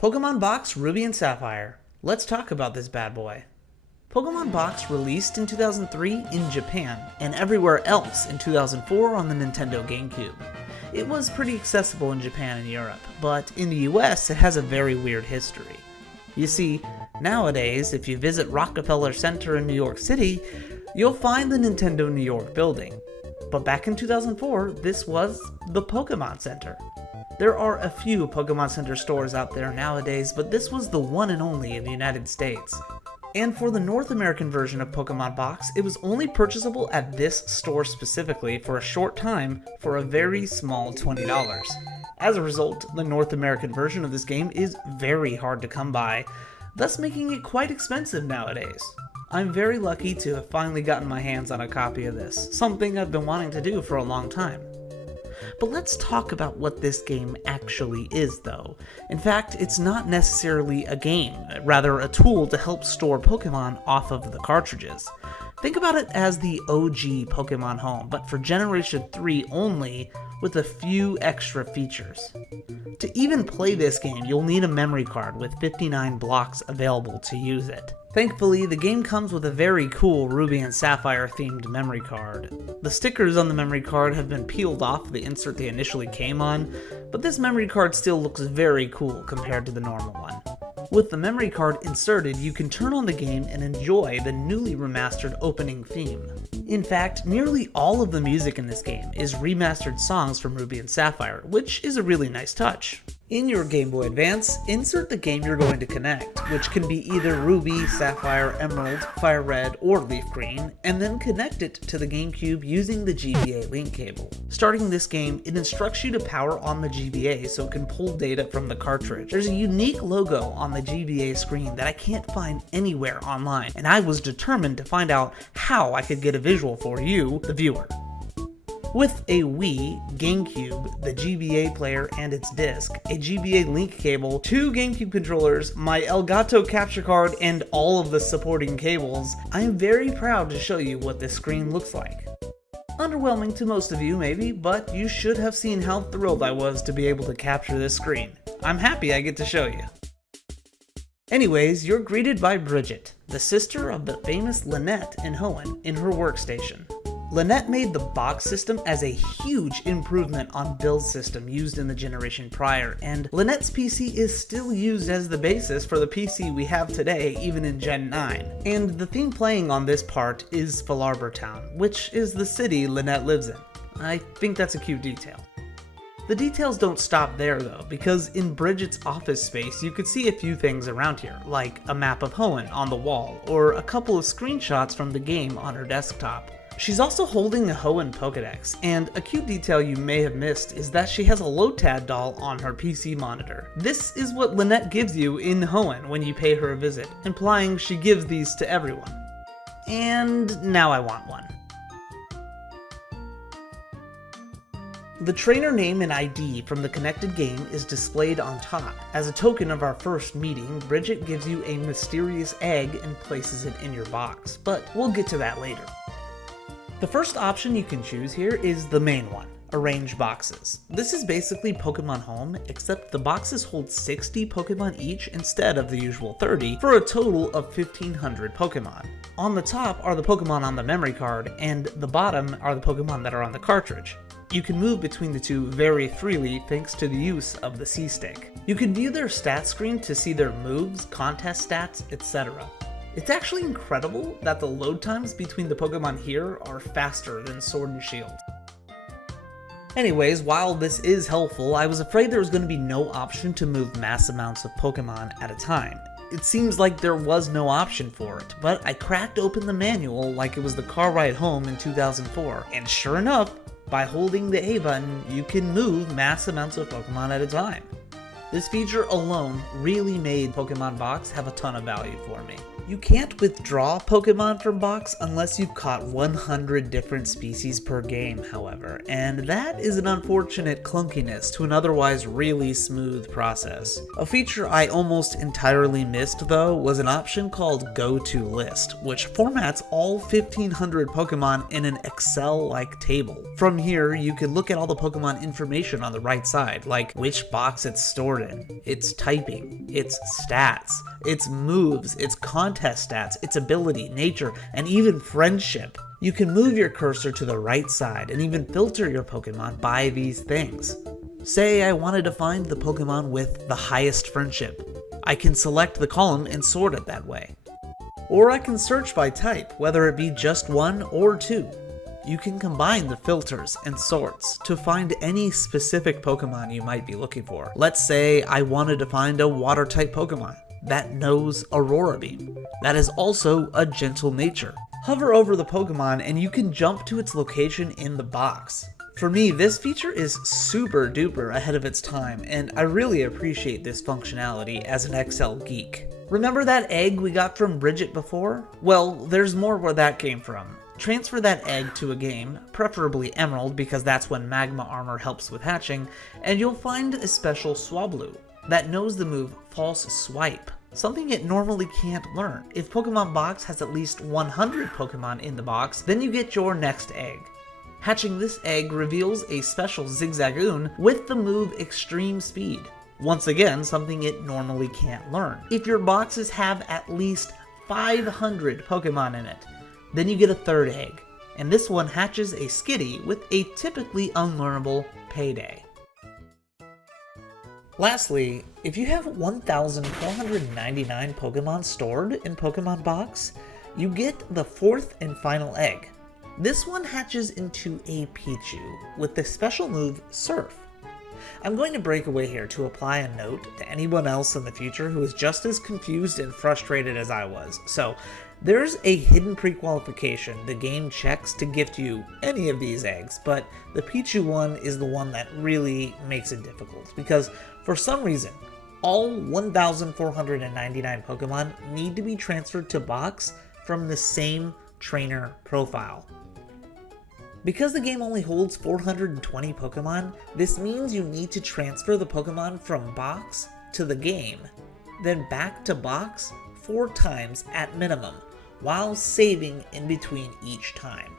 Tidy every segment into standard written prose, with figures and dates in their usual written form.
Pokémon Box, Ruby and Sapphire. Let's talk about this bad boy. Pokémon Box released in 2003 in Japan, and everywhere else in 2004 on the Nintendo GameCube. It was pretty accessible in Japan and Europe, but in the US it has a very weird history. You see, nowadays, if you visit Rockefeller Center in New York City, you'll find the Nintendo New York building. But back in 2004, this was the Pokémon Center. There are a few Pokémon Center stores out there nowadays, but this was the one and only in the United States. And for the North American version of Pokémon Box, it was only purchasable at this store specifically for a short time for a very small $20. As a result, the North American version of this game is very hard to come by, thus making it quite expensive nowadays. I'm very lucky to have finally gotten my hands on a copy of this, something I've been wanting to do for a long time. But let's talk about what this game actually is, though. In fact, it's not necessarily a game, rather a tool to help store Pokemon off of the cartridges. Think about it as the OG Pokemon Home, but for Generation 3 only, with a few extra features. To even play this game, you'll need a memory card with 59 blocks available to use it. Thankfully, the game comes with a very cool Ruby and Sapphire themed memory card. The stickers on the memory card have been peeled off the insert they initially came on, but this memory card still looks very cool compared to the normal one. With the memory card inserted, you can turn on the game and enjoy the newly remastered opening theme. In fact, nearly all of the music in this game is remastered songs from Ruby and Sapphire, which is a really nice touch. In your Game Boy Advance, insert the game you're going to connect, which can be either Ruby, Sapphire, Emerald, Fire Red, or Leaf Green, and then connect it to the GameCube using the GBA link cable. Starting this game, it instructs you to power on the GBA so it can pull data from the cartridge. There's a unique logo on the GBA screen that I can't find anywhere online, and I was determined to find out how I could get a visual for you, the viewer. With a Wii, GameCube, the GBA player and its disc, a GBA link cable, 2 GameCube controllers, my Elgato capture card, and all of the supporting cables, I am very proud to show you what this screen looks like. Underwhelming to most of you maybe, but you should have seen how thrilled I was to be able to capture this screen. I'm happy I get to show you. Anyways, you're greeted by Bridget, the sister of the famous Lynette in Hoenn, in her workstation. Lynette made the box system as a huge improvement on Bill's system used in the generation prior, and Lynette's PC is still used as the basis for the PC we have today, even in Gen 9. And the theme playing on this part is Falarbor Town, which is the city Lynette lives in. I think that's a cute detail. The details don't stop there though, because in Bridget's office space you could see a few things around here, like a map of Hoenn on the wall, or a couple of screenshots from the game on her desktop. She's also holding a Hoenn Pokédex, and a cute detail you may have missed is that she has a Lotad doll on her PC monitor. This is what Lynette gives you in Hoenn when you pay her a visit, implying she gives these to everyone. And now I want one. The trainer name and ID from the connected game is displayed on top. As a token of our first meeting, Bridget gives you a mysterious egg and places it in your box, but we'll get to that later. The first option you can choose here is the main one, Arrange Boxes. This is basically Pokemon Home, except the boxes hold 60 Pokemon each instead of the usual 30, for a total of 1,500 Pokemon. On the top are the Pokemon on the memory card, and the bottom are the Pokemon that are on the cartridge. You can move between the two very freely thanks to the use of the C-Stick. You can view their stats screen to see their moves, contest stats, etc. It's actually incredible that the load times between the Pokemon here are faster than Sword and Shield. Anyways, while this is helpful, I was afraid there was going to be no option to move mass amounts of Pokemon at a time. It seems like there was no option for it, but I cracked open the manual like it was the car ride home in 2004, and sure enough, by holding the A button, you can move mass amounts of Pokemon at a time. This feature alone really made Pokemon Box have a ton of value for me. You can't withdraw Pokemon from Box unless you've caught 100 different species per game, however, and that is an unfortunate clunkiness to an otherwise really smooth process. A feature I almost entirely missed though was an option called Go To List, which formats all 1,500 Pokemon in an Excel-like table. From here, you can look at all the Pokemon information on the right side, like which box it's stored stored in, its typing, its stats, its moves, its contest stats, its ability, nature, and even friendship. You can move your cursor to the right side and even filter your Pokemon by these things. Say I wanted to find the Pokemon with the highest friendship. I can select the column and sort it that way. Or I can search by type, whether it be just one or two. You can combine the filters and sorts to find any specific Pokemon you might be looking for. Let's say I wanted to find a water-type Pokemon that knows Aurora Beam, that is also a gentle nature. Hover over the Pokemon and you can jump to its location in the box. For me, this feature is super duper ahead of its time, and I really appreciate this functionality as an Excel geek. Remember that egg we got from Bridget before? Well, there's more where that came from. Transfer that egg to a game, preferably Emerald because that's when Magma Armor helps with hatching, and you'll find a special Swablu that knows the move False Swipe, something it normally can't learn. If Pokemon Box has at least 100 Pokemon in the box, then you get your next egg. Hatching this egg reveals a special Zigzagoon with the move Extreme Speed. Once again, something it normally can't learn. If your boxes have at least 500 Pokemon in it, then you get a third egg, and this one hatches a Skitty with a typically unlearnable Payday. Lastly, if you have 1,499 Pokemon stored in Pokemon Box, you get the fourth and final egg. This one hatches into a Pichu with the special move Surf. I'm going to break away here to apply a note to anyone else in the future who is just as confused and frustrated as I was. So, there's a hidden pre-qualification the game checks to gift you any of these eggs, but the Pichu one is the one that really makes it difficult, because for some reason, all 1,499 Pokemon need to be transferred to Box from the same trainer profile. Because the game only holds 420 Pokemon, this means you need to transfer the Pokemon from Box to the game, then back to Box 4 times at minimum, while saving in between each time.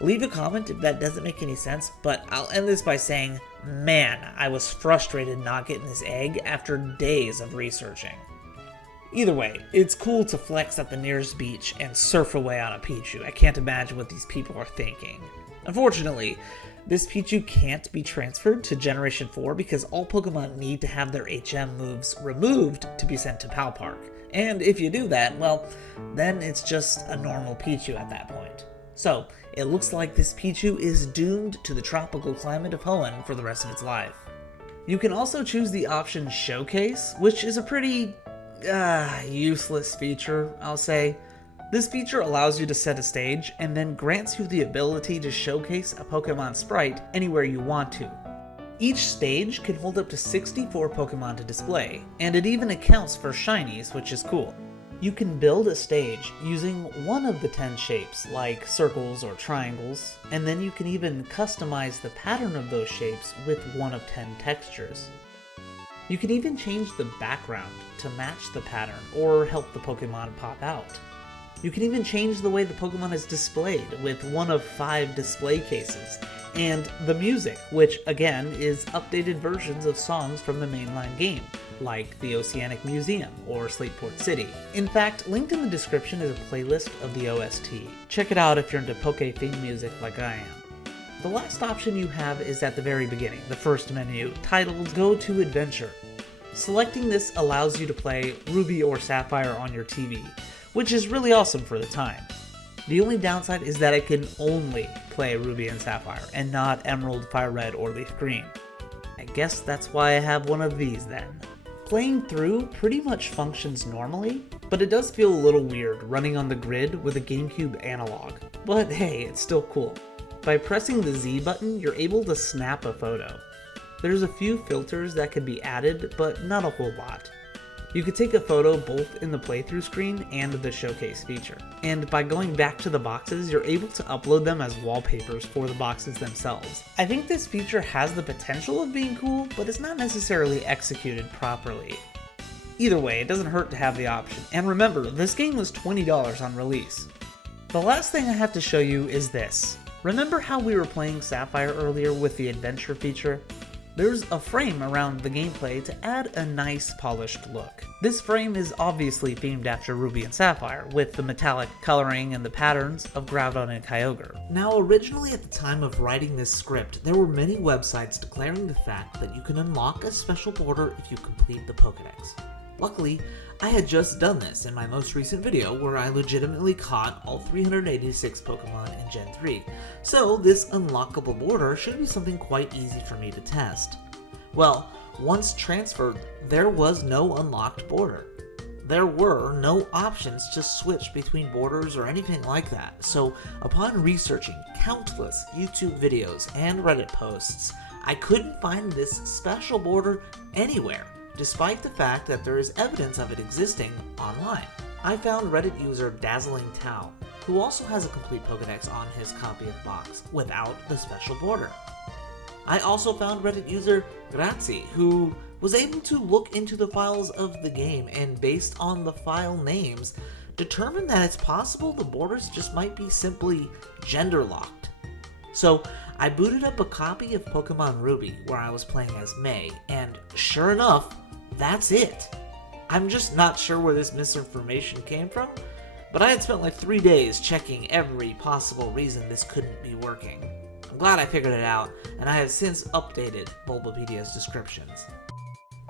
Leave a comment if that doesn't make any sense, but I'll end this by saying, man, I was frustrated not getting this egg after days of researching. Either way, it's cool to flex at the nearest beach and surf away on a Pichu. I can't imagine what these people are thinking. Unfortunately, this Pichu can't be transferred to Generation 4 because all Pokemon need to have their HM moves removed to be sent to Pal Park. And if you do that, well, then it's just a normal Pichu at that point. So, it looks like this Pichu is doomed to the tropical climate of Hoenn for the rest of its life. You can also choose the option Showcase, which is a pretty useless feature, I'll say. This feature allows you to set a stage and then grants you the ability to showcase a Pokemon sprite anywhere you want to. Each stage can hold up to 64 Pokemon to display, and it even accounts for shinies, which is cool. You can build a stage using one of the 10 shapes, like circles or triangles, and then you can even customize the pattern of those shapes with one of 10 textures. You can even change the background to match the pattern or help the Pokemon pop out. You can even change the way the Pokemon is displayed with one of 5 display cases, and the music, which again is updated versions of songs from the mainline game, like the Oceanic Museum or Slateport City. In fact, linked in the description is a playlist of the OST. Check it out if you're into Poke theme music like I am. The last option you have is at the very beginning, the first menu, titled Go to Adventure. Selecting this allows you to play Ruby or Sapphire on your TV, which is really awesome for the time. The only downside is that it can only play Ruby and Sapphire, and not Emerald, Fire Red, or Leaf Green. I guess that's why I have one of these then. Playing through pretty much functions normally, but it does feel a little weird running on the grid with a GameCube analog. But hey, it's still cool. By pressing the Z button, you're able to snap a photo. There's a few filters that can be added, but not a whole lot. You could take a photo both in the playthrough screen and the showcase feature. And by going back to the boxes, you're able to upload them as wallpapers for the boxes themselves. I think this feature has the potential of being cool, but it's not necessarily executed properly. Either way, it doesn't hurt to have the option. And remember, this game was $20 on release. The last thing I have to show you is this. Remember how we were playing Sapphire earlier with the adventure feature? There's a frame around the gameplay to add a nice polished look. This frame is obviously themed after Ruby and Sapphire, with the metallic coloring and the patterns of Groudon and Kyogre. Now, originally at the time of writing this script, there were many websites declaring the fact that you can unlock a special border if you complete the Pokédex. Luckily, I had just done this in my most recent video where I legitimately caught all 386 Pokemon in Gen 3, so this unlockable border should be something quite easy for me to test. Well, once transferred, there was no unlocked border. There were no options to switch between borders or anything like that, so upon researching countless YouTube videos and Reddit posts, I couldn't find this special border anywhere, despite the fact that there is evidence of it existing online. I found Reddit user Dazzling Tao, who also has a complete Pokédex on his copy of Box, without the special border. I also found Reddit user Grazi, who was able to look into the files of the game and based on the file names, determined that it's possible the borders just might be simply gender locked. So I booted up a copy of Pokemon Ruby where I was playing as May, and sure enough, that's it. I'm just not sure where this misinformation came from, but I had spent like 3 days checking every possible reason this couldn't be working. I'm glad I figured it out, and I have since updated Bulbapedia's descriptions.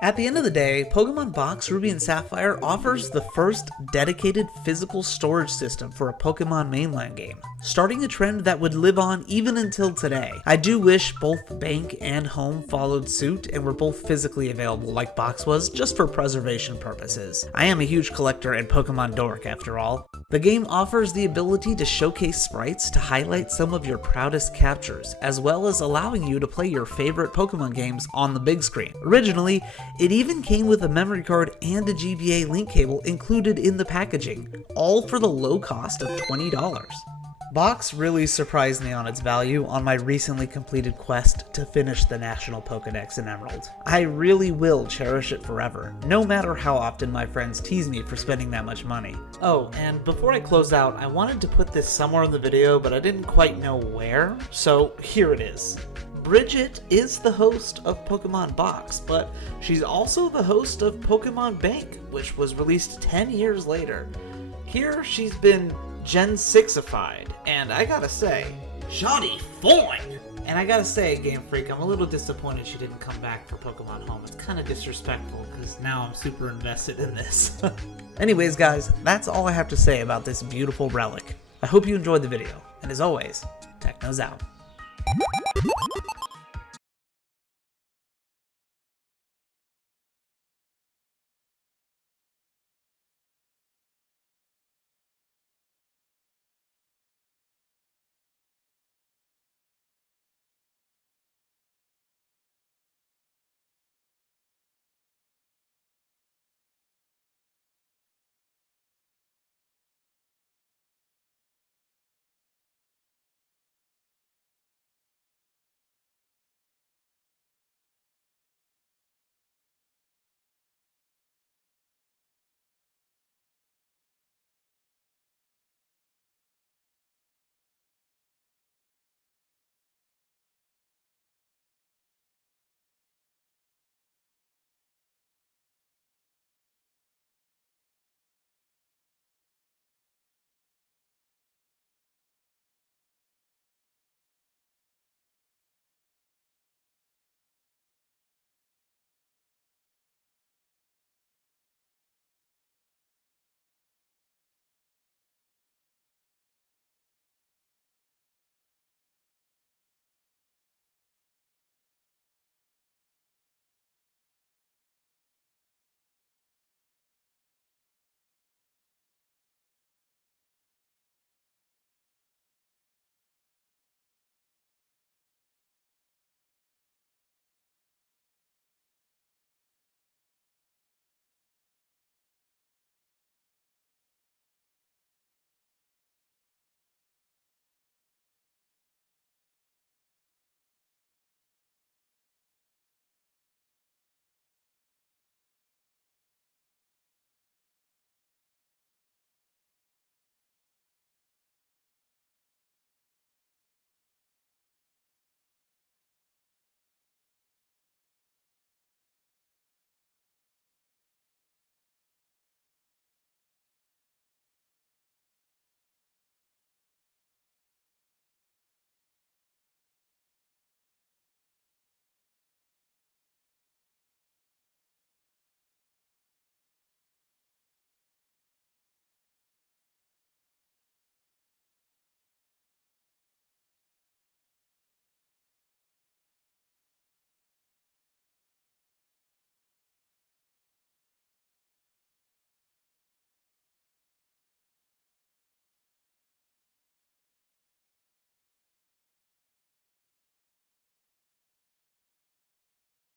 At the end of the day, Pokemon Box Ruby and Sapphire offers the first dedicated physical storage system for a Pokemon mainline game, starting a trend that would live on even until today. I do wish both Bank and Home followed suit and were both physically available like Box was, just for preservation purposes. I am a huge collector and Pokemon dork after all. The game offers the ability to showcase sprites to highlight some of your proudest captures, as well as allowing you to play your favorite Pokemon games on the big screen. Originally, it even came with a memory card and a GBA link cable included in the packaging, all for the low cost of $20. Box really surprised me on its value on my recently completed quest to finish the National Pokédex in Emerald. I really will cherish it forever, no matter how often my friends tease me for spending that much money. Oh, and before I close out, I wanted to put this somewhere in the video, but I didn't quite know where, so here it is. Bridget is the host of Pokemon Box, but she's also the host of Pokemon Bank, which was released 10 years later. Here she's been Gen 6ified, and I gotta say, shoddy fine! And I gotta say, Game Freak, I'm a little disappointed she didn't come back for Pokemon Home. It's kinda disrespectful, because now I'm super invested in this. Anyways guys, that's all I have to say about this beautiful relic. I hope you enjoyed the video, and as always, Techno's out.